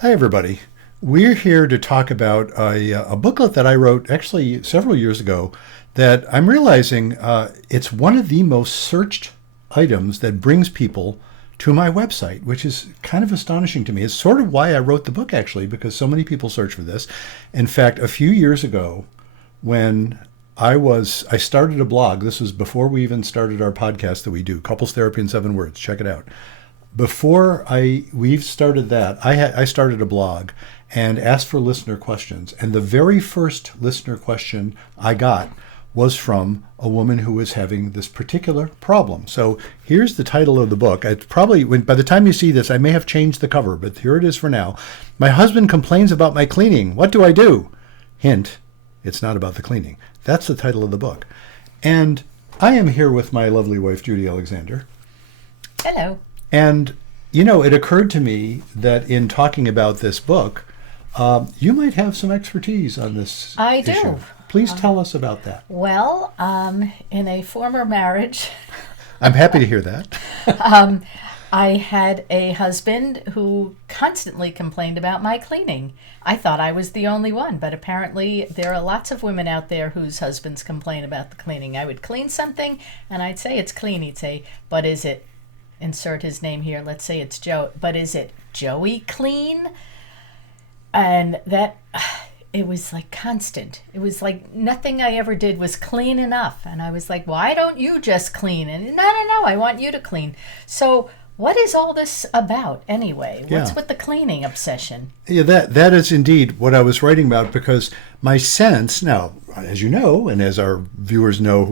Hi, everybody. We're here to talk about a booklet that I wrote actually several years ago that I'm realizing it's one of the most searched items that brings people to my website, which is kind of astonishing to me. It's sort of why I wrote the book, actually, because so many people search for this. In fact, a few years ago, when I started a blog. This was before we even started our podcast that we do, Couples Therapy in 7 Words. Check it out. Before we've started that, I started a blog and asked for listener questions. And the very first listener question I got was from a woman who was having this particular problem. So here's the title of the book. It's probably, by the time you see this, I may have changed the cover, but here it is for now. My husband complains about my cleaning. What do I do? Hint, it's not about the cleaning. That's the title of the book. And I am here with my lovely wife, Judy Alexander. Hello. And, it occurred to me that in talking about this book, you might have some expertise on this issue. I do. Please tell us about that. Well, in a former marriage, I'm happy to hear that. I had a husband who constantly complained about my cleaning. I thought I was the only one, but apparently there are lots of women out there whose husbands complain about the cleaning. I would clean something, and I'd say it's clean. He'd say, but is it, insert his name here, let's say it's Joe, but is it Joey clean? And that, it was like constant. It was like nothing I ever did was clean enough. And I was like, why don't you just clean? And no, I want you to clean. So what is all this about anyway? What's with the cleaning obsession? Yeah, that is indeed what I was writing about, because my sense, now, as you know, and as our viewers know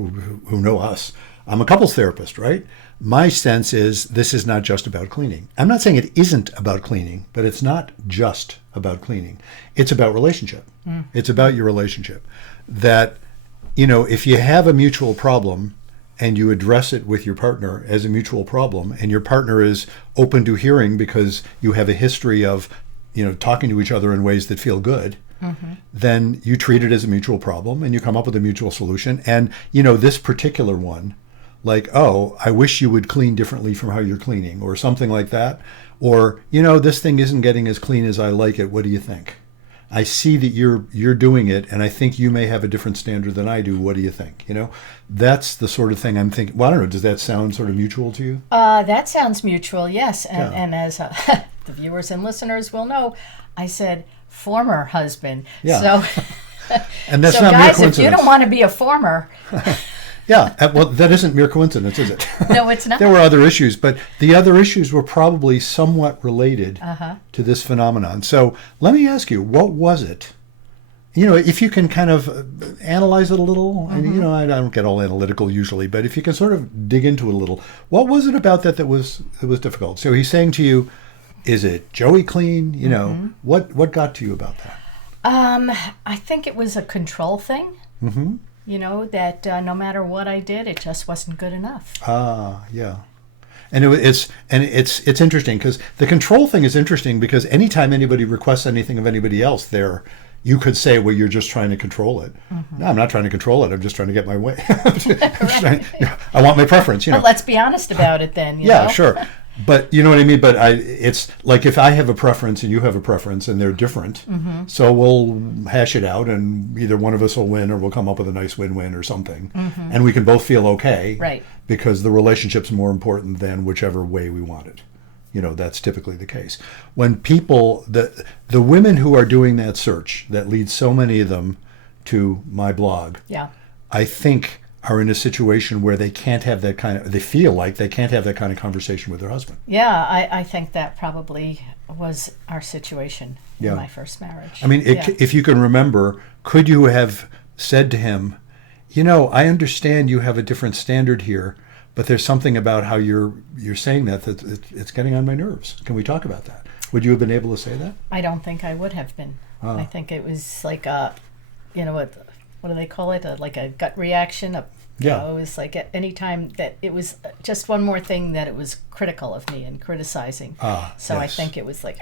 who know us, I'm a couples therapist, right? My sense is this is not just about cleaning. I'm not saying it isn't about cleaning, but it's not just about cleaning. It's about relationship. It's about your relationship. That, if you have a mutual problem and you address it with your partner as a mutual problem, and your partner is open to hearing because you have a history of, talking to each other in ways that feel good, then you treat it as a mutual problem and you come up with a mutual solution. And, this particular one, like, oh, I wish you would clean differently from how you're cleaning, or something like that. Or, this thing isn't getting as clean as I like it. What do you think? I see that you're doing it, and I think you may have a different standard than I do. What do you think? That's the sort of thing I'm thinking. Well, I don't know. Does that sound sort of mutual to you? That sounds mutual, yes. And as the viewers and listeners will know, I said former husband. Yeah. So, and that's so not guys, mere coincidence. if you don't want to be a former... Yeah, well, that isn't mere coincidence, is it? No, it's not. There were other issues, but the other issues were probably somewhat related to this phenomenon. So let me ask you, what was it? If you can kind of analyze it a little, and I don't get all analytical usually, but if you can sort of dig into it a little, what was it about that was difficult? So he's saying to you, is it Joey clean? What got to you about that? I think it was a control thing. Mm-hmm. That no matter what I did, it just wasn't good enough. Yeah. And it's interesting because the control thing is interesting, because anytime anybody requests anything of anybody else, you could say, well, you're just trying to control it. No, I'm not trying to control it. I'm just trying to get my way. Right. I want my preference. But let's be honest about it then. Yeah, sure. But you know what I mean? But it's like if I have a preference and you have a preference and they're different, so we'll hash it out and either one of us will win or we'll come up with a nice win-win or something. And we can both feel okay. Right. Because the relationship's more important than whichever way we want it. That's typically the case. When people, the women who are doing that search that leads so many of them to my blog, I think are in a situation where they can't have they feel like they can't have that kind of conversation with their husband. Yeah, I think that probably was our situation in my first marriage. I mean, if you can remember, could you have said to him, I understand you have a different standard here, but there's something about how you're saying that it's getting on my nerves. Can we talk about that? Would you have been able to say that? I don't think I would have been. I think it was like what do they call it? Like a gut reaction. It was like at any time that it was just one more thing that it was critical of me and criticizing. So yes. I think it was like,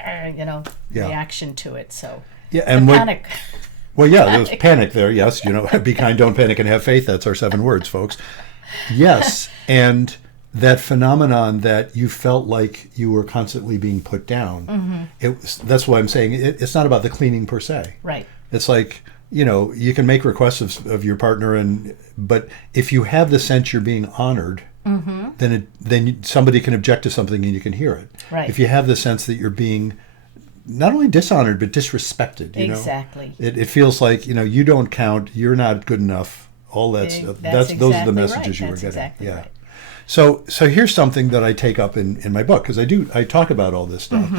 reaction to it. So and panic. Well, there was panic there. Yes, be kind, don't panic, and have faith. That's our 7 words, folks. Yes, and that phenomenon that you felt like you were constantly being put down. That's why I'm saying it's not about the cleaning per se. Right. It's like, you can make requests of your partner, but if you have the sense you're being honored, then somebody can object to something and you can hear it. Right. If you have the sense that you're being not only dishonored but disrespected, Exactly. it feels like you don't count, you're not good enough. All that stuff. Those are the messages you were getting. Exactly yeah. Right. So here's something that I take up in my book, because I talk about all this stuff.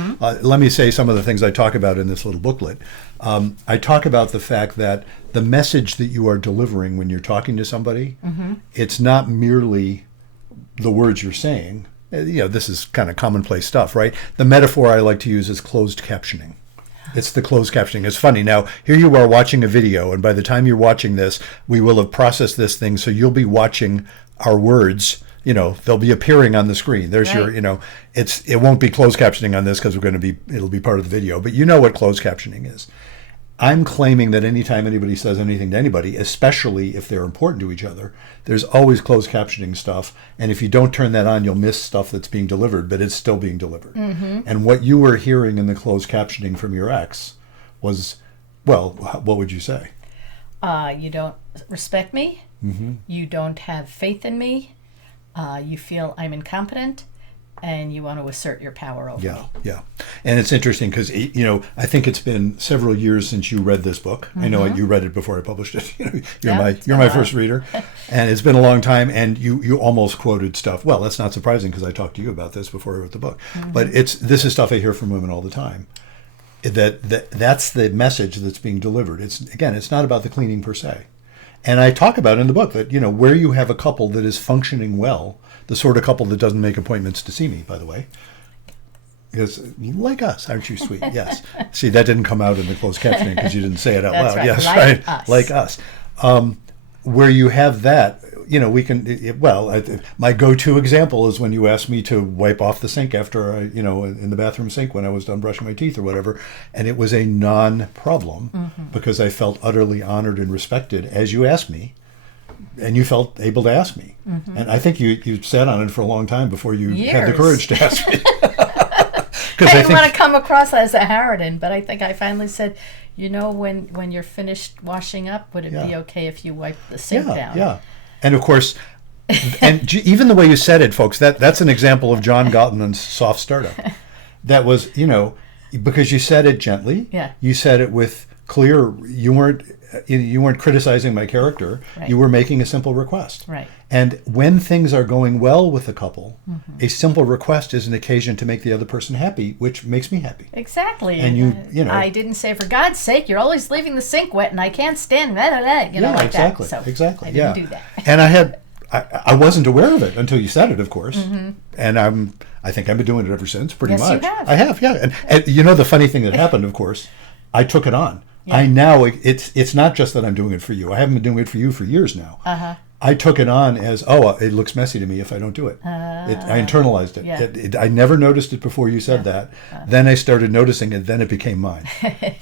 Let me say some of the things I talk about in this little booklet. I talk about the fact that the message that you are delivering when you're talking to somebody, it's not merely the words you're saying. This is kind of commonplace stuff, right? The metaphor I like to use is closed captioning. It's the closed captioning. It's funny. Now, here you are watching a video, and by the time you're watching this, we will have processed this thing, so you'll be watching our words. They'll be appearing on the screen. There's right. it won't be closed captioning on this because it'll be part of the video, but you know what closed captioning is. I'm claiming that anytime anybody says anything to anybody, especially if they're important to each other, there's always closed captioning stuff. And if you don't turn that on, you'll miss stuff that's being delivered, but it's still being delivered. And what you were hearing in the closed captioning from your ex was, well, what would you say? You don't respect me. You don't have faith in me. You feel I'm incompetent, and you want to assert your power over me. Yeah. And it's interesting because, I think it's been several years since you read this book. I know you read it before I published it. You're my first reader. And it's been a long time, and you almost quoted stuff. Well, that's not surprising because I talked to you about this before I wrote the book. But this is stuff I hear from women all the time. That's the message that's being delivered. It's not about the cleaning per se. And I talk about in the book that, where you have a couple that is functioning well, the sort of couple that doesn't make appointments to see me, by the way, is like us. Aren't you sweet? Yes. See, that didn't come out in the closed captioning because you didn't say it out loud. Right. Yes, Like right. us. Like us. Where you have that, we can, my go-to example is when you asked me to wipe off the sink after in the bathroom sink when I was done brushing my teeth or whatever. And it was a non-problem because I felt utterly honored and respected as you asked me. And you felt able to ask me. And I think you sat on it for a long time before you had the courage to ask me. I didn't want to come across as a harridan, but I think I finally said, when you're finished washing up, would it be okay if you wipe the sink down? Yeah. And of course, and even the way you said it, folks, that's an example of John Gottman's soft startup. That was, because you said it gently. Yeah. You said it with clear, you weren't criticizing my character. Right. You were making a simple request. Right. And when things are going well with a couple, a simple request is an occasion to make the other person happy, which makes me happy. Exactly. And I didn't say, for God's sake, you're always leaving the sink wet and I can't stand like exactly, that. So exactly. I didn't do that. And I wasn't aware of it until you said it, of course. And I think I've been doing it ever since, pretty Yes, much. you have. I have, yeah. And the funny thing that happened, of course, I took it on. Yeah. I now, it's not just that I'm doing it for you. I haven't been doing it for you for years now. I took it on as, it looks messy to me if I don't do it. I internalized it. Yeah. I never noticed it before you said that. Then I started noticing it. Then it became mine.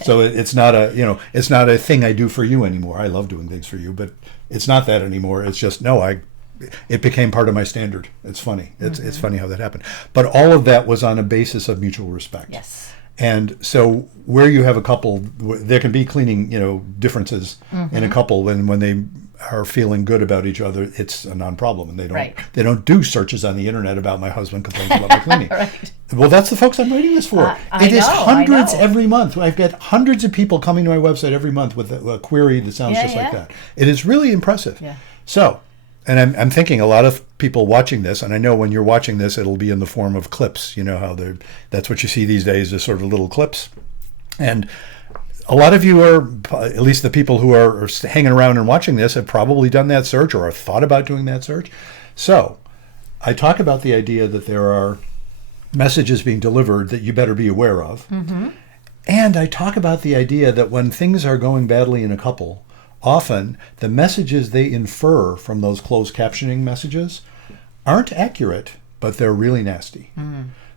So it's not a thing I do for you anymore. I love doing things for you, but it's not that anymore. It's just, it became part of my standard. It's funny. It's funny how that happened. But all of that was on a basis of mutual respect. Yes. And so where you have a couple, there can be cleaning, differences in a couple when they are feeling good about each other. It's a non-problem, and they don't do searches on the internet about my husband complains about my cleaning. Right. Well, that's the folks I'm writing this for. I Is know, hundreds I know. every month. I've got hundreds of people coming to my website every month with a query that sounds just like that. It is really impressive. Yeah. So, and I'm thinking a lot of people watching this, and I know when you're watching this, it'll be in the form of clips. You know how that's what you see these days, is sort of little clips. And a lot of you are, at least the people who are hanging around and watching this, have probably done that search or have thought about doing that search. So I talk about the idea that there are messages being delivered that you better be aware of. And I talk about the idea that when things are going badly in a couple, often the messages they infer from those closed captioning messages aren't accurate, but they're really nasty.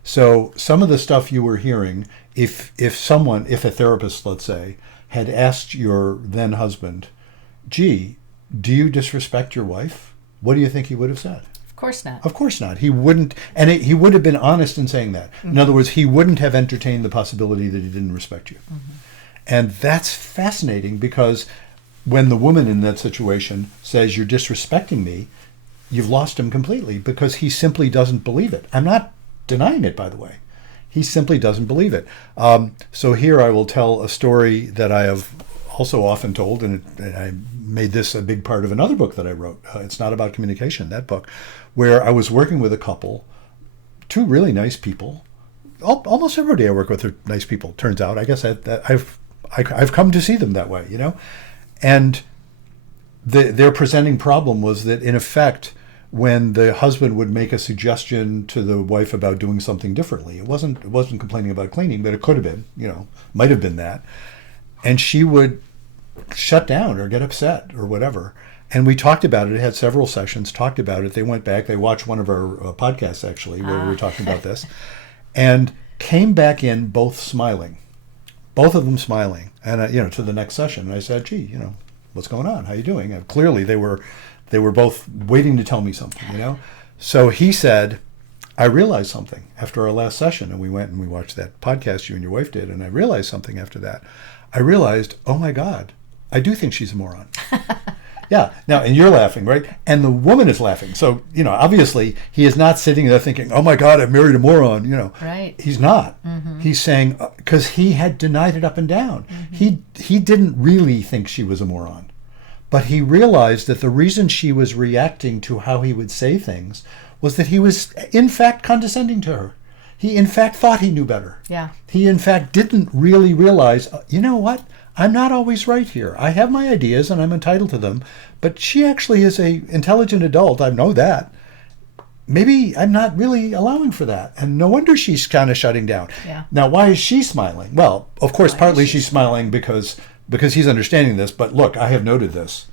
So some of the stuff you were hearing, if a therapist, let's say, had asked your then husband, gee, do you disrespect your wife? What do you think he would have said? Of course not. Of course not. He wouldn't, and he would have been honest in saying that. In other words, he wouldn't have entertained the possibility that he didn't respect you. And that's fascinating, because when the woman in that situation says, you're disrespecting me, you've lost him completely, because he simply doesn't believe it. I'm not denying it, by the way. He simply doesn't believe it. So here I will tell a story that I have also often told, and I made this a big part of another book that I wrote. It's Not About Communication, that book, where I was working with a couple, two really nice people. Almost every day I work with nice people, turns out. I guess I've come to see them that way, And their presenting problem was that, in effect, when the husband would make a suggestion to the wife about doing something differently, it wasn't complaining about cleaning, but it could have been, might have been that, and she would shut down or get upset or whatever. And we talked about it. Had several sessions, talked about it. They went back. They watched one of our podcasts, actually, where we were talking about this, and came back in both smiling, both of them smiling, and to the next session. And I said, "Gee, what's going on? How you doing?" And clearly, they were both waiting to tell me something. So he said, "I realized something after our last session," and we went and we watched that podcast you and your wife did, and I realized something after that. I realized, oh my God, I do think she's a moron. Yeah. Now, and you're laughing, right? And the woman is laughing. So, obviously he is not sitting there thinking, oh my God, I've married a moron, Right. He's not. He's saying, because he had denied it up and down. He didn't really think she was a moron. But he realized that the reason she was reacting to how he would say things was that he was, in fact, condescending to her. He, in fact, thought he knew better. Yeah. He, in fact, didn't really realize, you know what? I'm not always right here. I have my ideas and I'm entitled to them, but she actually is an intelligent adult. I know that. Maybe I'm not really allowing for that. And no wonder she's kind of shutting down. Yeah. Now, why is she smiling? Well, of course, partly she's smiling because he's understanding this. But look, I have noted this.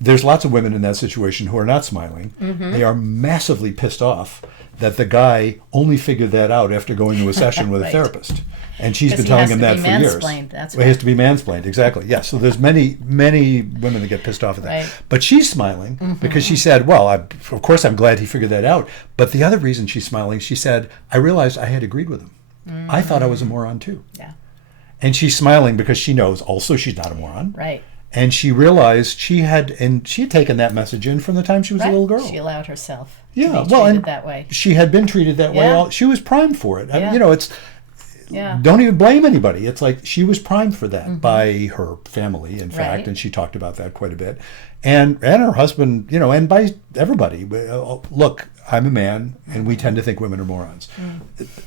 There's lots of women in that situation who are not smiling. They are massively pissed off that the guy only figured that out after going to a session with a therapist. And she's been telling him that for years. That's It has to be mansplained, exactly. Yeah, so there's many women that get pissed off at that. Right. But she's smiling because she said, well, of course I'm glad he figured that out. But the other reason she's smiling, she said, I realized I had agreed with him. I thought I was a moron too. Yeah. And she's smiling because she knows also she's not a moron. Right. And she realized she had taken that message in from the time she was a little girl. She allowed herself to Yeah, be well, treated and that way. she had been treated that way. Yeah. She was primed for it. Yeah. It's Yeah. don't even blame anybody. It's like she was primed for that by her family, in fact, Right. and she talked about that quite a bit, and her husband, and by everybody. Look, I'm a man, and we tend to think women are morons.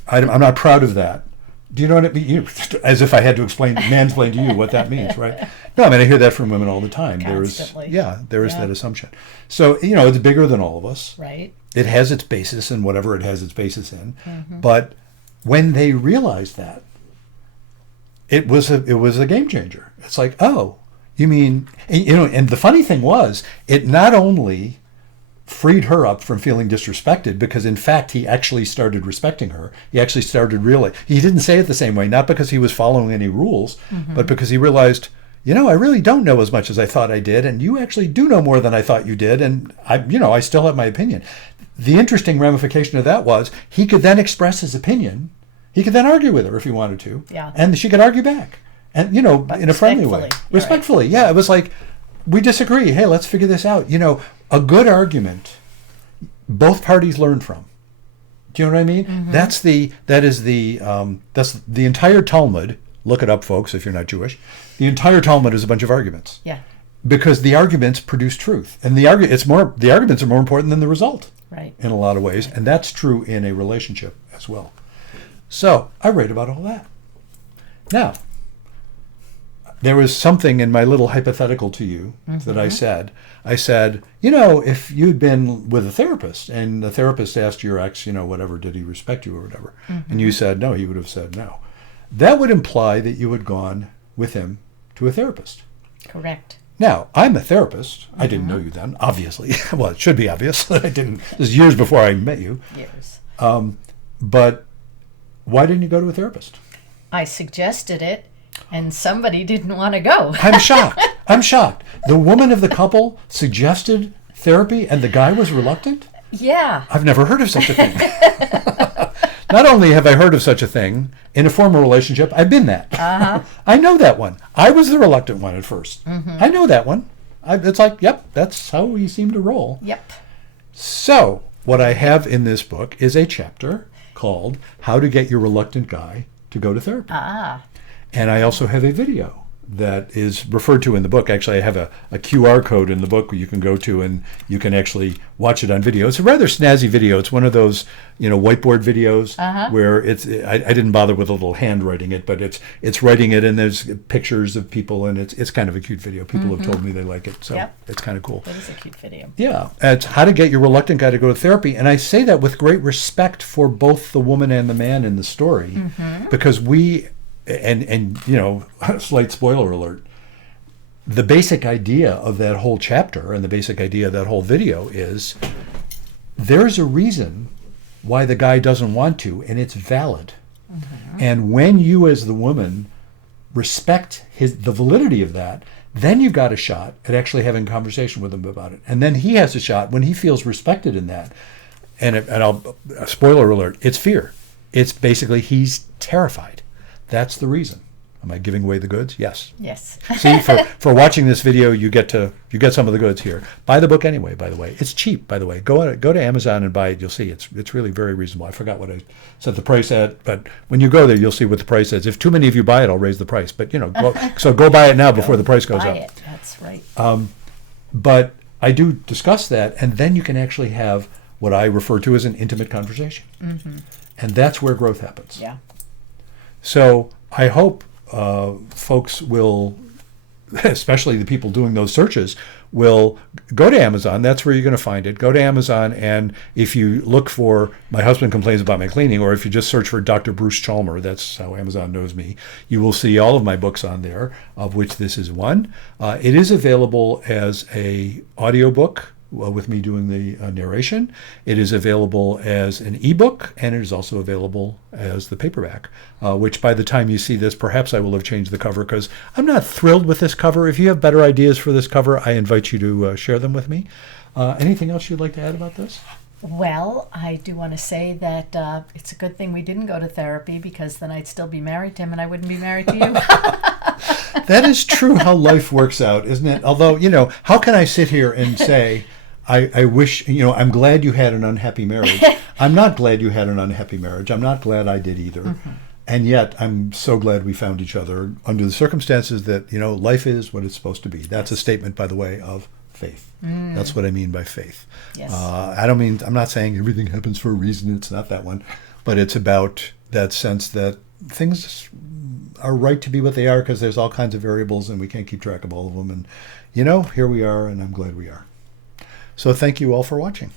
I'm not proud of that. Do you know what it means? As if I had to mansplain to you what that means, right? No, I hear that from women all the time. Constantly. There is that assumption. So, it's bigger than all of us. Right. It has its basis in whatever it has its basis in. But when they realized that, it was a game changer. It's like, oh, you mean, and the funny thing was, it not only freed her up from feeling disrespected, because in fact he actually started respecting her. He actually started he didn't say it the same way, not because he was following any rules, but because he realized, I really don't know as much as I thought I did, and you actually do know more than I thought you did, and I still have my opinion. The interesting ramification of that was he could then express his opinion. He could then argue with her if he wanted to, and she could argue back, and in a friendly way, respectfully. Right. Yeah, it was like, we disagree. Hey, let's figure this out. A good argument, both parties learn from. Do you know what I mean? That's the entire Talmud. Look it up, folks, if you're not Jewish. The entire Talmud is a bunch of arguments. Yeah. Because the arguments produce truth, and the arguments are more important than the result. Right. In a lot of ways, and that's true in a relationship as well. So I write about all that. Now, there was something in my little hypothetical to you that I said, if you'd been with a therapist and the therapist asked your ex, whatever, did he respect you or whatever, and you said no, he would have said no. That would imply that you had gone with him to a therapist. Correct. Now, I'm a therapist. I didn't know you then, obviously. Well, it should be obvious. I didn't. This is years before I met you. Years. But why didn't you go to a therapist? I suggested it, and somebody didn't want to go. I'm shocked. The woman of the couple suggested therapy, and the guy was reluctant? Yeah. I've never heard of such a thing. Not only have I heard of such a thing, in a former relationship, I've been that. Uh-huh. I know that one. I was the reluctant one at first. I know that one. It's like, yep, that's how we seem to roll. Yep. So, what I have in this book is a chapter called How to Get Your Reluctant Guy to Go to Therapy. Ah. And I also have a video that is referred to in the book. Actually, I have a QR code in the book where you can go to and you can actually watch it on video. It's a rather snazzy video. It's one of those, whiteboard videos where I didn't bother with a little handwriting it, but it's writing it and there's pictures of people and it's kind of a cute video. People have told me they like it, so it's kind of cool. That is a cute video. Yeah, it's How to Get Your Reluctant Guy to Go to Therapy. And I say that with great respect for both the woman and the man in the story because and slight spoiler alert, the basic idea of that whole chapter and the basic idea of that whole video is there's a reason why the guy doesn't want to, and it's valid. And when you as the woman respect the validity of that, then you've got a shot at actually having a conversation with him about it. And then he has a shot when he feels respected in that. And I'll spoiler alert, it's fear. It's basically he's terrified. That's the reason. Am I giving away the goods? Yes. Yes. See, for watching this video, you get some of the goods here. Buy the book anyway. By the way, it's cheap. By the way, go to Amazon and buy it. You'll see it's really very reasonable. I forgot what I set the price at, but when you go there, you'll see what the price is. If too many of you buy it, I'll raise the price. But go buy it now before the price goes Buy up. it. That's right. But I do discuss that, and then you can actually have what I refer to as an intimate conversation, and that's where growth happens. Yeah. So I hope folks will, especially the people doing those searches, will go to Amazon. That's where you're going to find it. Go to Amazon, and if you look for My Husband Complains About My Cleaning, or if you just search for Dr. Bruce Chalmer, that's how Amazon knows me, you will see all of my books on there, of which this is one. It is available as a audiobook with me doing the narration. It is available as an ebook, and it is also available as the paperback, which by the time you see this, perhaps I will have changed the cover because I'm not thrilled with this cover. If you have better ideas for this cover, I invite you to share them with me. Anything else you'd like to add about this? Well, I do want to say that it's a good thing we didn't go to therapy because then I'd still be married to him and I wouldn't be married to you. That is true how life works out, isn't it? Although, how can I sit here and say, I wish, I'm glad you had an unhappy marriage. I'm not glad you had an unhappy marriage. I'm not glad I did either. And yet, I'm so glad we found each other under the circumstances that, life is what it's supposed to be. That's a statement, by the way, of faith. That's what I mean by faith. Yes. I'm not saying everything happens for a reason. It's not that one. But it's about that sense that things are right to be what they are because there's all kinds of variables and we can't keep track of all of them. And, here we are, and I'm glad we are. So thank you all for watching.